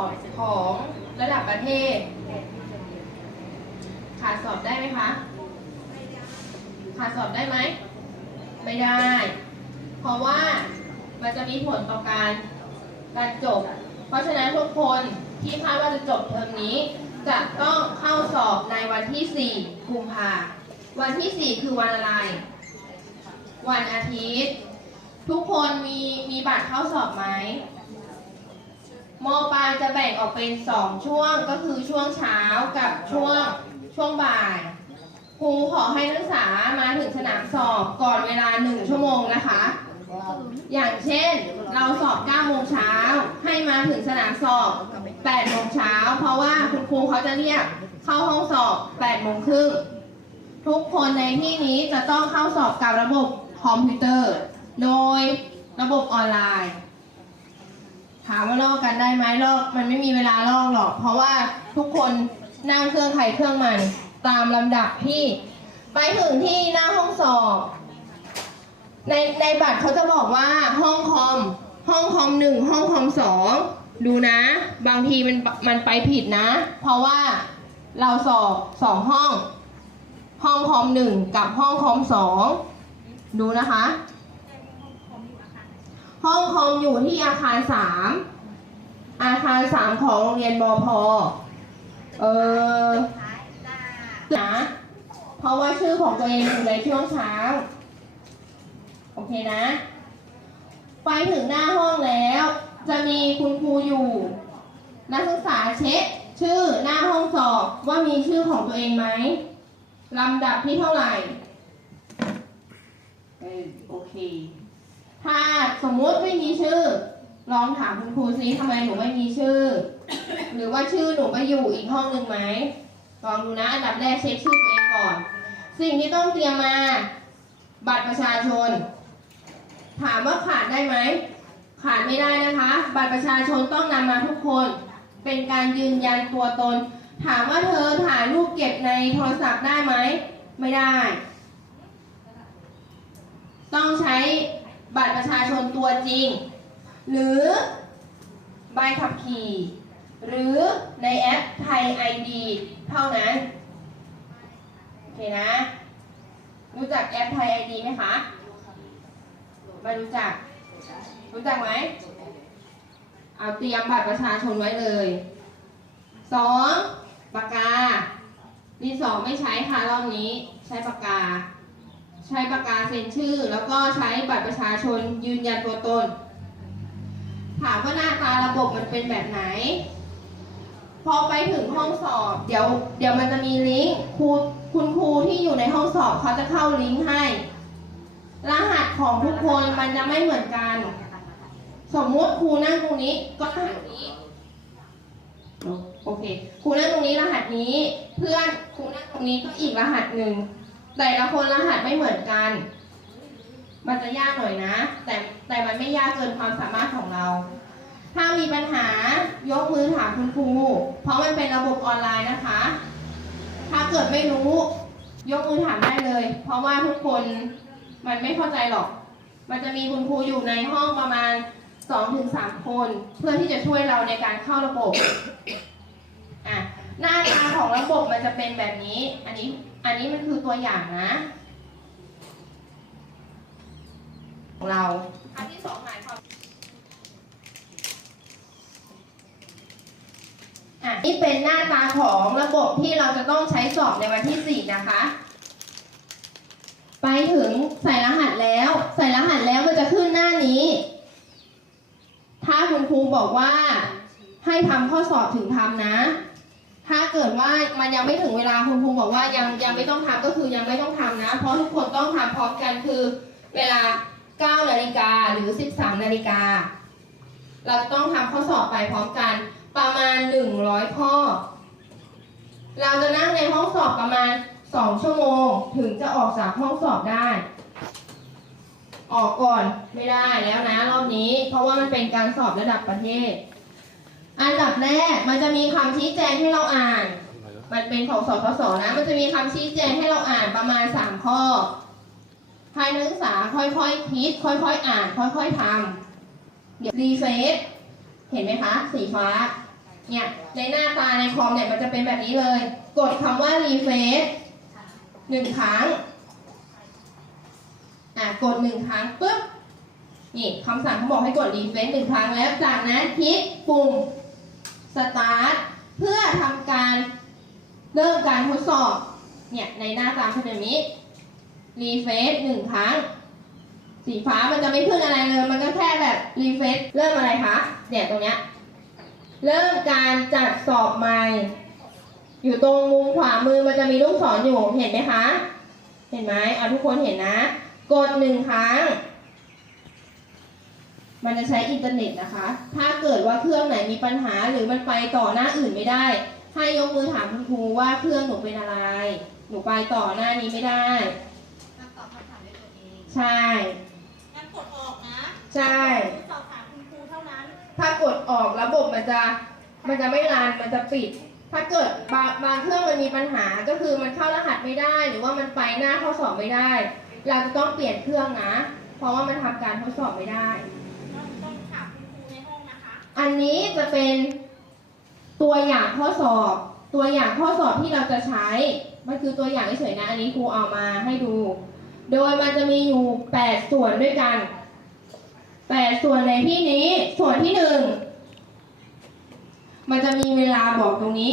อบของระดับประเทศ ขาดสอบได้ไหมคะ ขาดสอบได้ไหม ไม่ได้ เพราะว่ามันจะมีผลต่อการการจบ เพราะฉะนั้นทุกคนที่คาดว่าจะจบเทอมนี้ จะต้องเข้าสอบในวันที่ 4 กุมภาวันที่ 4 คือวันอะไร วันอาทิตย์ ทุกคนมีมีบัตรเข้าสอบไหม จะแบ่งออกเป็น 2 ช่วงก็คือช่วงเช้ากับช่วงช่วงบ่าย ครูขอให้นักศึกษามาถึงสนามสอบก่อนเวลา 1 ชั่วโมงนะคะ อย่างเช่นเราสอบ9โมงเช้าให้มาถึงสนามสอบ8โมงเช้าเพราะว่าคุณครูเขาจะเรียกเข้าห้องสอบ8โมงครึ่งทุกคนในที่นี้จะต้องเข้าสอบกับระบบคอมพิวเตอร์ โดยระบบออนไลน์ามว่าลอกกันได้ไหมลอก มันไม่มีเวลาลอกหรอก เพราะว่าทุกคนนั่งเครื่องใครเครื่องมันตามลำดับที่ไปถึงที่หน้าห้องสอบ ในในบัตรเขาจะบอกว่าห้องคอม ห้องคอมหนึ่งห้องคอมสองดูนะ บางทีมันมันไปผิดนะ เพราะว่าเราสอบสองห้อง ห้องคอมหนึ่งกับห้องคอมสองดูนะคะ ห้องคอมอยู่ที่อาคารสามอาคารสามของโรงเรียนบอพเออนะเพราะว่าชื่อของตัวเองอยู่ในช่วงเช้า โอเคนะ ไปถึงหน้าห้องแล้ว จะมีคุณครูอยู่ นักศึกษาเช็คชื่อหน้าห้องสอบว่ามีชื่อของตัวเองไหมลำดับที่เท่าไหร่เออโอเค ถ้า สมมุติไม่มีชื่อ ลองถามคุณครูซิทำไมหนูไม่มีชื่อ หรือว่าชื่อหนูไปอยู่อีกห้องหนึ่งไหมลองดูนะอันดับแรกเช็คชื่อตัวเองก่อน สิ่งที่ต้องเตรียมมา บัตรประชาชน ถามว่าขาดได้ไหมขาดไม่ได้นะคะ บัตรประชาชนต้องนำมาทุกคน เป็นการยืนยันตัวตน ถามว่าเธอถ่ายรูปเก็บในโทรศัพท์ได้ไหม ไม่ได้ ต้องใช้ บัตรประชาชนตัวจริง หรือใบขับขี่ หรือในแอปไทย ID เท่านั้น โอเคนะ รู้จักแอปไทย ID ไหมคะไม่รู้จัก รู้จักไหมเอาเตรียมบัตรประชาชนไว้เลยสองปากกาดินสอไม่ใช้ค่ะรอบนี้ใช้ปากกา ใช้ปากกาเซ็นชื่อ แล้วก็ใช้บัตรประชาชนยืนยันตัวตน ถามว่าหน้าตาระบบมันเป็นแบบไหน พอไปถึงห้องสอบ เดี๋ยวเดี๋ยวมันจะมีลิงก์ครูคุณครูที่อยู่ในห้องสอบเขาจะเข้าลิงก์ให้ รหัสของทุกคนมันจะไม่เหมือนกัน สมมุติครูนั่งตรงนี้ก็รหัสนี้โอเคครูนั่งตรงนี้รหัสนี้ เพื่อนครูนั่งตรงนี้ก็อีกรหัสหนึ่ง แต่ละคนรหัสไม่เหมือนกัน มันจะยากหน่อยนะ แต่แต่มันไม่ยากเกินความสามารถของเรา ถ้ามีปัญหายกมือถามคุณครู เพราะมันเป็นระบบออนไลน์นะคะ ถ้าเกิดไม่รู้ ยกมือถามได้เลย เพราะว่าทุกคนมันไม่เข้าใจหรอก มันจะมีคุณครูอยู่ในห้องประมาณ2-3ถึงคน เพื่อที่จะช่วยเราในการเข้าระบบ อะ หน้าตาของระบบมันจะเป็นแบบนี้ อันนี้ อันนี้มันคือตัวอย่างนะ ของเราอันที่สองหมายความอะนี่เป็นหน้าตาของระบบที่เราจะต้องใช้สอบในวันที่สี่นะคะ ไปถึงใส่รหัสแล้ว ใส่รหัสแล้วมันจะขึ้นหน้านี้ ถ้าคุณครูบอกว่าให้ทำข้อสอบถึงทำนะ ถ้าเกิดว่ามันยังไม่ถึงเวลาคุณครูบอกว่ายังยังไม่ต้องทำก็คือยังไม่ต้องทำนะ เพราะทุกคนต้องทำพร้อมกันคือเวลา 9 นาฬิกาหรือ 13 นาฬิกา เราจะต้องทำข้อสอบไปพร้อมกัน ประมาณ 100 ข้อ เราจะนั่งในห้องสอบประมาณ 2 ชั่วโมง ถึงจะออกจากห้องสอบได้ ออกก่อนไม่ได้แล้วนะรอบนี้ เพราะว่ามันเป็นการสอบระดับประเทศ อันดับแรกมันจะมีคำชี้แจงให้เราอ่าน มันเป็นของสทศนะ มันจะมีคำชี้แจงให้เราอ่านประมาณ3ข้อให้นักศึกษาค่อยๆคิด ค่อยๆอ่าน ค่อยๆทำเดี๋ยวรีเฟซเห็นไหมคะ สีฟ้า เนี่ยในหน้าตาในคอมเนี่ยมันจะเป็นแบบนี้เลย กดคำว่า refresh หนึ่งครั้งอะกดหนึ่งครั้งปุ๊บนี่คำสั่งเขาบอกให้กด refresh หนึ่งครั้งแล้วจากนั้นคลิกปุ่ม start เพื่อทำการเริ่มการทดสอบเนี่ยในหน้าตาเป็นแบบนี้ refresh หนึ่งครั้ง สีฟ้ามันจะไม่ขึ้นอะไรเลย มันก็แค่แบบ refresh เริ่มอะไรคะเนี่ยตรงเนี้ยเริ่มการจัดสอบใหม่ อยู่ตรงมุมขวามือมันจะมีลูกศรอยู่เห็นไหมคะ เห็นไหมเอาทุกคนเห็นนะ กดหนึ่งครั้ง มันจะใช้อินเทอร์เน็ตนะคะ ถ้าเกิดว่าเครื่องไหนมีปัญหาหรือมันไปต่อหน้าอื่นไม่ได้ ให้ยกมือถามคุณครูว่าเครื่องหนูเป็นอะไร หนูไปต่อหน้านี้ไม่ได้มาตอบคำถามด้วยตัวเอง ใช่ งั้นกดออกนะ ใช่ สอบถามคุณครูเท่านั้น ถ้ากดออกระบบมันจะมันจะไม่รันมันจะปิด ถ้าเกิดบางบางเครื่องมันมีปัญหาก็คือมันเข้ารหัสไม่ได้ หรือว่ามันไปหน้าข้อสอบไม่ได้ เราจะต้องเปลี่ยนเครื่องนะ เพราะว่ามันทำการทดสอบไม่ได้ อันนี้จะเป็นตัวอย่างข้อสอบ ตัวอย่างข้อสอบที่เราจะใช้ มันคือตัวอย่างเฉยๆนะ อันนี้ครูเอามาให้ดู โดยมันจะมีอยู่ 8 ส่วนด้วยกัน 8 ส่วนในที่นี้ ส่วนที่หนึ่งมันจะมีเวลาบอกตรงนี้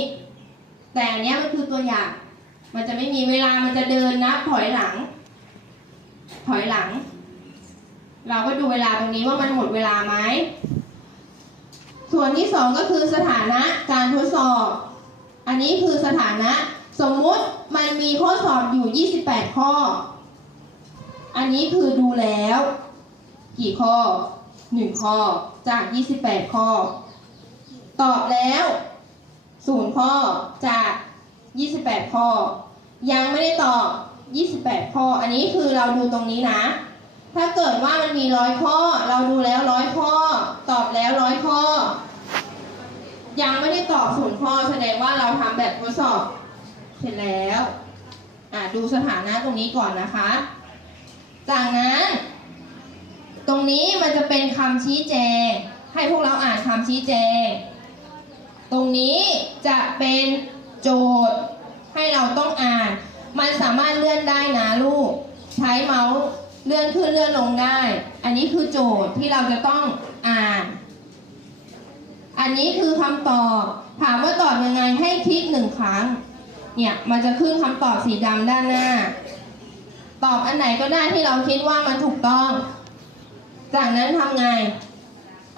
แต่อันเนี้ยมันคือตัวอย่าง มันจะไม่มีเวลา มันจะเดินนับถอยหลัง ถอยหลัง เราก็ดูเวลาตรงนี้ว่ามันหมดเวลาไหม ส่วนที่สองก็คือสถานะการทดสอบ อันนี้คือสถานะสมมุติมันมีข้อสอบอยู่ 28 ข้อ อันนี้คือดูแล้ว กี่ข้อ 1 ข้อจาก 28 ข้อ ตอบแล้ว0ข้อจาก 28 ข้อ ยังไม่ได้ตอบ 28 ข้อ อันนี้คือเราดูตรงนี้นะ ถ้าเกิดว่ามันมีร้อยข้อ เราดูแล้วร้อยข้อ ตอบแล้วร้อยข้อ ยังไม่ได้ตอบศูนย์ข้อแสดงว่าเราทำแบบทดสอบ เสร็จแล้วอะดูสถานะตรงนี้ก่อนนะคะ จากนั้น ตรงนี้มันจะเป็นคำชี้แจง ให้พวกเราอ่านคำชี้แจง ตรงนี้จะเป็นโจทย์ให้เราต้องอ่าน มันสามารถเลื่อนได้นะลูก ใช้เมาส์ เลื่อนขึ้นเลื่อนลงได้ อันนี้คือโจทย์ที่เราจะต้องอ่าน อันนี้คือคำตอบ ถามว่าตอบยังไงให้คลิกหนึ่งครั้ง เนี่ยมันจะขึ้นคำตอบสีดำด้านหน้า ตอบอันไหนก็ได้ที่เราคิดว่ามันถูกต้อง จากนั้นทำไง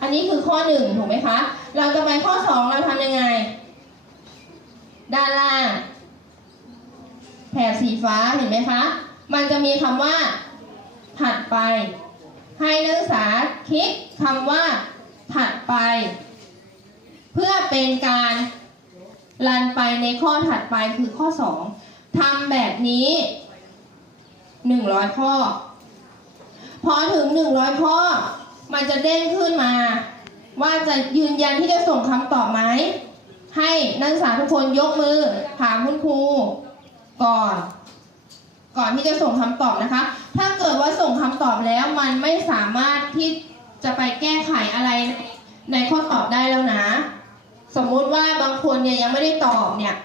อันนี้คือข้อหนึ่งถูกไหมคะ เราจะไปข้อสองเราทำยังไง ด้านล่างแถบสีฟ้าเห็นไหมคะ มันจะมีคำว่า ถัดไป ให้นักศึกษาคลิกคำว่า ถัดไป เพื่อเป็นการรันไปในข้อถัดไปคือข้อ 2ทำแบบนี้ 100 ข้อ พอถึง 100 ข้อ มันจะเด้งขึ้นมา ว่าจะยืนยันที่จะส่งคำตอบไหม ให้นักศึกษาทุกคนยกมือถามคุณครูก่อน ก่อนที่จะส่งคำตอบนะคะ ถ้าเกิดว่าส่งคำตอบแล้วมันไม่สามารถที่จะไปแก้ไขอะไรในในข้อตอบได้แล้วนะ สมมุติว่าบางคนเนี่ยยังไม่ได้ตอบเนี่ย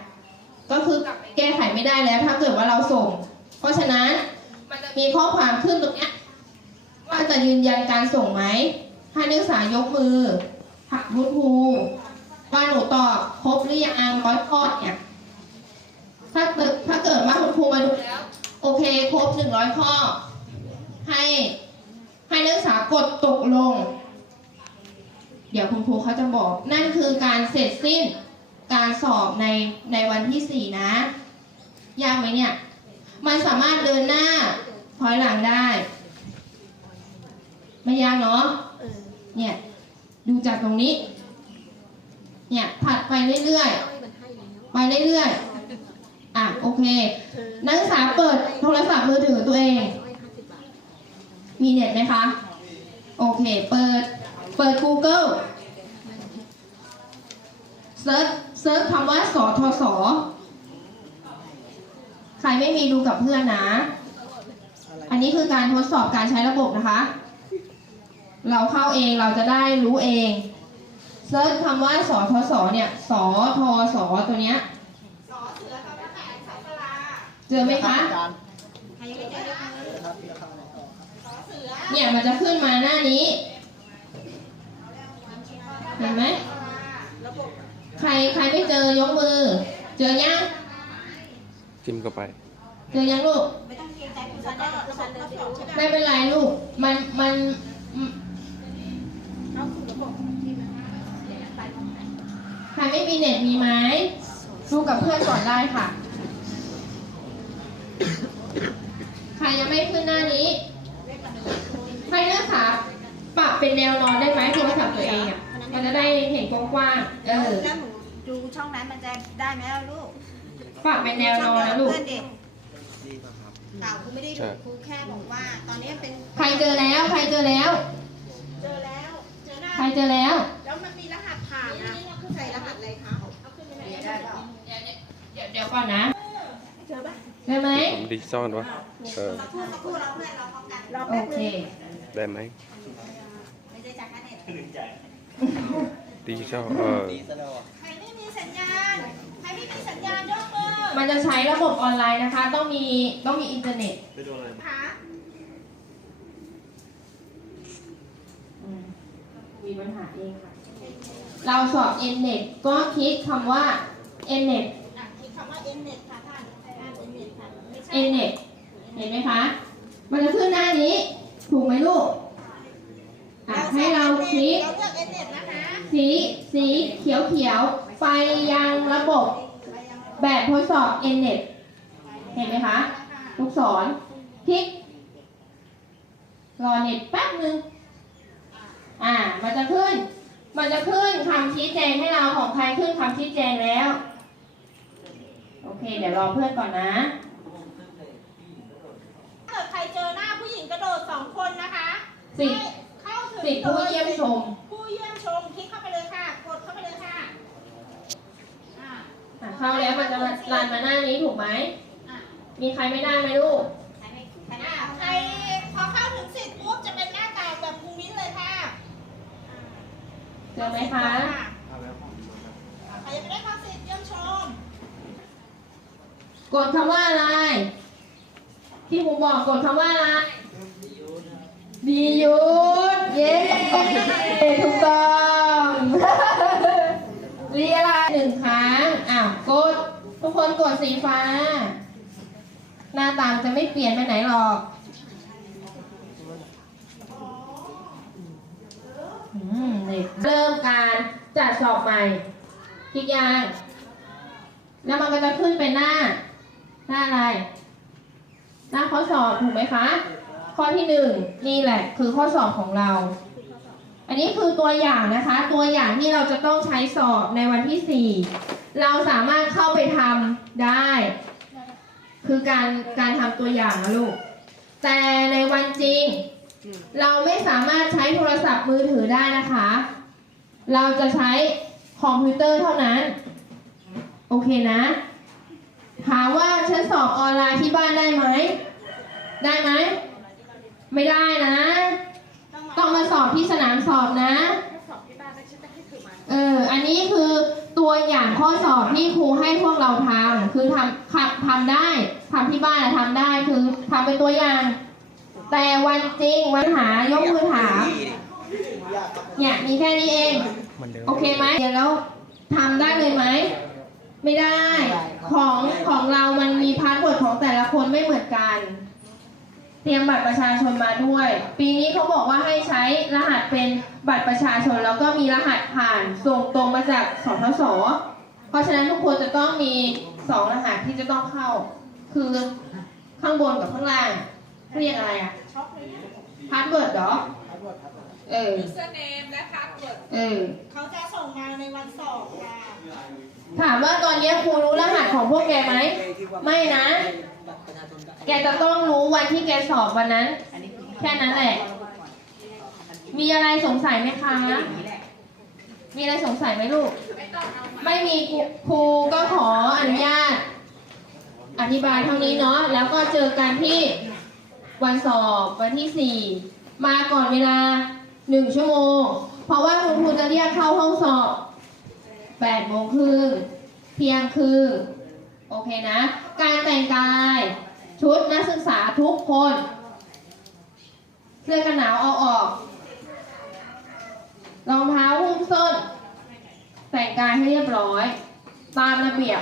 ก็คือแก้ไขไม่ได้แล้ว ถ้าเกิดว่าเราส่ง เพราะฉะนั้นมันจะมีข้อความขึ้นตรงนี้ว่าจะยืนยันการส่งไหมให้นักศึกษายกมือถามคุณครูว่าหนูตอบครบหรือยังร้อยข้อเนี่ย ถ้าเกิดถ้าเกิดว่าคุณครูมาดูแล้ว โอเคครบหนึ่งร้อยข้อ ให้ให้นักศึกษากดตกลง เดี๋ยวคุณครูเขาจะบอก นั่นคือการเสร็จสิ้นการสอบในในวันที่สี่นะ ยากไหมเนี่ย มันสามารถเดินหน้าถอยหลังได้ ไม่ยากเนาะเนี่ย ดูจากตรงนี้ เนี่ยถัดไปเรื่อยๆ ไปเรื่อยๆ อะโอเค นักศึกษาเปิดโทรศัพท์มือถือตัวเอง มีเน็ตไหมคะ โอเค เปิด เปิด Google เซิร์ชเซิร์ชคำว่าสทศใครไม่มีดูกับเพื่อนนะ อันนี้คือการทดสอบการใช้ระบบนะคะ เราเข้าเองเราจะได้รู้เอง เซิร์ชคำว่าสอทศเนี่ยสอทอสอตัวเนี้ย สอเสือสอทหารสอสลา เจอไหมคะอาจารย์ใครยังไม่เจอเลยคะครับพี่เข้าไหนต่อครับสอเสือเนี่ยมันจะขึ้นมาหน้านี้ เห็นไหมระบบใครใครไม่เจอยกมือ เจอยัง จิ้มเข้าไป เจอยังลูก ไม่ต้องเกรงใจคุณซันได้คุณซันเดินไปดูใช่ไหมไม่เป็นไรลูก มันมันอืมเข้าสู่ระบบที่มันเดี๋ยวไปพร้อมกันใครไม่มีเน็ตมีไหมดูกับเพื่อนก่อนได้ค่ะ ใค รยังไม่ขึ้นหน้านี้ ใครเลือกขาปรับเป็นแนวนอนได้ไหมโทรศัพท์ตัวเองอะ มันจะได้เห็นกว้างๆ เออ แล้วหนูดูช่องนั้นมันจะได้ไหมล่ะลูกปรับเป็นแนวนอนนะลูก เพื่อนเด็กดีป่ะครับเต่าคุณไม่ได้ใช่ดูครูแค่บอกว่า ตอนนี้เป็นใครเจอแล้ว ใครเจอแล้ว เจอแล้ว เจอหน้า ใครเจอแล้ว แล้วมันมีรหัสผ่านนะใส่รหัสอะไรคะ เอาขึ้นยังไงได้เปล่าเดี๋ยวเดี๋ยวก่อนนะ เจอปะ ได้ไหมผมดีซ่อนวะเออสักครู่สักครู่เราเพื่อนเราพร้อมกันรอโอแป๊บเคนึงได้ไหมไม่ได้จากกันเน็ตดีซ่อนเออดีซะแล้วอะใครไม่มีสัญญาณใครไม่มีสัญญาณยกมือมันจะใช้ระบบออนไลน์นะคะ ต้องมีต้องมีอินเทอร์เน็ตขาอืมมีปัญหาเองค่ะ เราสอบ Nnet ก็คิดคำว่า Nnet อะคิดคำว่า N net ค่ะท่านอ่าน N net ค่ะไม่ใช่ Nnet เห็นไหมคะ มันจะขึ้นหน้านี้ ถูกไหมลูกอะให้เราคลิกเราเลือก N net นะคะ สีสีเขียวเขียวๆไปยังระบบ แบบทดสอบ Nnet เห็นไหมคะ ลูกศรคลิก รอเน็ตแป๊บนึง อ่า มันจะขึ้น มันจะขึ้นคำชี้แจงให้เราของใครขึ้นคำชี้แจงแล้ว โอเค เดี๋ยวรอเพื่อนก่อนนะ ถ้าเกิดใครเจอหน้าผู้หญิงกระโดดสองคนนะคะ สิทธิ์ให้เข้าถึงสิทธิ์ผู้เยี่ยมชม ผู้เยี่ยมชมคลิกเข้าไปเลยค่ะ กดเข้าไปเลยค่ะอ่าอะเข้าแล้วมันจะมารันมาหน้านี้ถูกไหม อะมีใครไม่ได้ไหมลูก ใครไม่ใครไม่อะเข้าใครพอเข้าถึงสิทธิ์ปุ๊บจะเป็นหน้าตาแบบภูมินเลยค่ะเจอไหมคะ เอาแล้วของดีครับ อะใครยังไม่ได้เข้าสิทธิ์เยี่ยมชม กดคำว่าอะไร ที่ครูบอกกดคำว่าอะไร ดีหยุดเย้ถูกต้องเรีอะไรหนึ่งครั้งอ้าวกด ทุกคนกดสีฟ้า หน้าตามจะไม่เปลี่ยนไปไหนหรอกเริ่มการจัดสอบใหม่คลิกยังแล้วมันก็จะขึ้นเป็นหน้า หน้าอะไร หน้าข้อสอบถูกไหมคะ ข้อที่หนึ่งนี่แหละคือข้อสอบของเรา อันนี้คือตัวอย่างนะคะ ตัวอย่างที่เราจะต้องใช้สอบในวันที่สี่เราสามารถเข้าไปทำได้ คือการการทำตัวอย่างนะลูก แต่ในวันจริง เราไม่สามารถใช้โทรศัพท์มือถือได้นะคะ เราจะใช้คอมพิวเตอร์เท่านั้น โอเคนะถามว่าฉันสอบออนไลน์ที่บ้านได้ไหม ได้ไหม ไม่ได้นะ ต้องมาสอบที่สนามสอบนะ สอบที่บ้านไม่ใช่จะให้ถือมาเออ อันนี้คือตัวอย่างข้อสอบที่ครูให้พวกเราทำคือทำขับทำได้ทำที่บ้านอะทำได้คือทำเป็นตัวอย่าง แต่วันจริงวันหายกมือถามยากครับเนี่ยมีแค่นี้เอง โอเคไหมเดี๋ยวแล้วทำได้เลยไหมไม่ได้ ของของเรามันมีพาสเวิร์ดของแต่ละคนไม่เหมือนกัน เต รียมบัตรประชาชนมาด้วย ปีนี้เขาบอกว่าให้ใช้รหัสเป็นบัตรประชาชน แล้วก็มีรหัสผ่านส่งตรงมาจากสทศเพราะฉะนั้นทุกคนจะต้องมีสองรหัสที่จะต้องเข้า คือข้างบนกับข้างล่างเรียกอะไรอะช็อกเลยนะพาสเวิร์ดเหรอครับหมดครับเออ username และ password เออเขาจะส่งมาในวันสอบค่ะถามว่าตอนนี้ครูรู้รหัสของพวกแกไหมไม่นะ แกจะต้องรู้วันที่แกสอบวันนั้น แค่นั้นแหละ มีอะไรสงสัยไหมคะ มีอะไรสงสัยไหมลูก ไม่มีครูครูก็ขออนุญาต อธิบายเท่านี้เนาะ แล้วก็เจอกันที่วันสอบวันที่สี่มาก่อนเวลาหนึ่งชั่วโมง เพราะว่าคุณครูจะเรียกเข้าห้องสอบ8โมงครึ่งเที่ยงครึ่งโอเคนะ การแต่งกาย ชุดนักศึกษาทุกคนเสื้อกันหนาวเอาออกรองเท้าหุ้มส้น แต่งกายให้เรียบร้อย ตามระเบียบ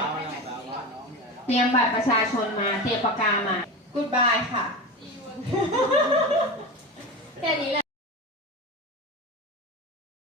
เตรียมบัตรประชาชนมา เตรียมปากกามา กูดบายค่ะ แค่นี้แหละ